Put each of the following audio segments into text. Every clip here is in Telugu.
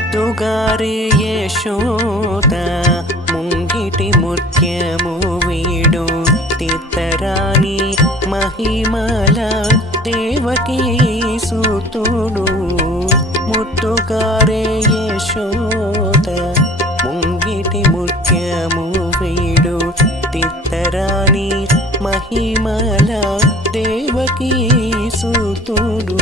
ముత్తుగారే యశోద ముంగిటి ముత్యము వీడు తిత్తరాని మహిమల దేవకీ సుతుడు ముత్తుగారే యశోద ముంగిటి ముత్యము వీడు తిత్తరాని మహిమల దేవకీ సుతుడు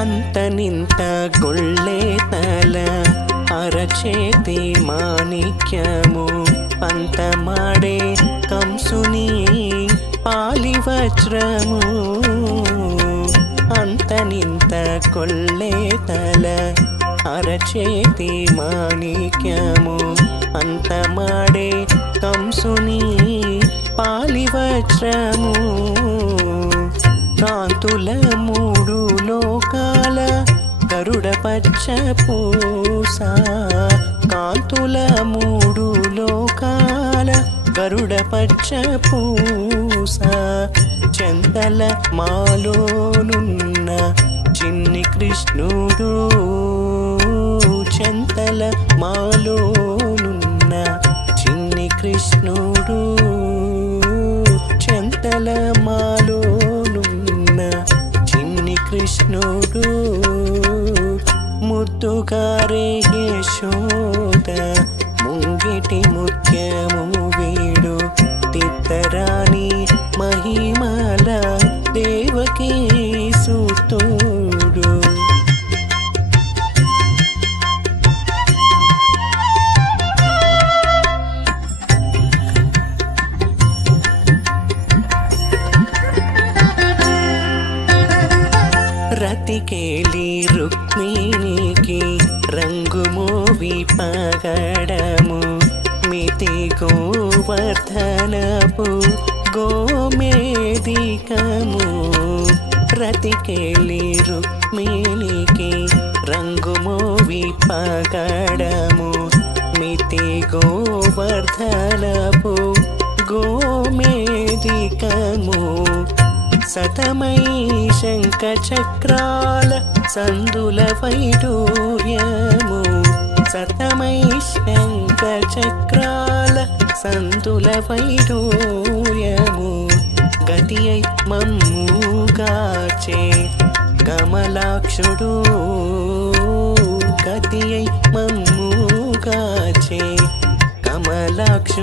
అంతనింత గొళ్ళే తల అరచేతి మాణిక్యము పంతమాడే కంసుని పాలివజ్రము అంతనింత కొల్లే తల అరచేతి మాణిక్యము పంతమాడే కంసుని పాలివజ్రము కాంతుల మూడు లోకాల గరుడ పచ్చ పూస కాంతుల మూడు లోకాల గరుడ పచ్చ పూస చెంతల మాలోనున్న చిన్ని కృష్ణుడు చెంతల మాలోనున్న చిన్ని కృష్ణుడు చెంతల మాలోనున్న చిన్ని కృష్ణుడు ముద్దుగారే యశోద ముంగిటి ముత్యము వీడు తిత్తరాని మహిమల దేవకీ సుతుడు రతికేలి రుక్మిణికి రంగుమోవి పగడము మితి గోవర్ధనపు గోమేదికము రతికేలి రుక్మిణికి రంగుమోవి పగడము మితి గోవర్ధనపు గోమేదికము సతమై శంఖ చక్రాల సందుల వైడూర్యము సతమై శంఖ చక్రాల సందుల వైడూర్యము గతి అయి మమ్ముగాచే కమలాక్షుడు గతి అయి మమ్ముగాచే కమలాక్షుడు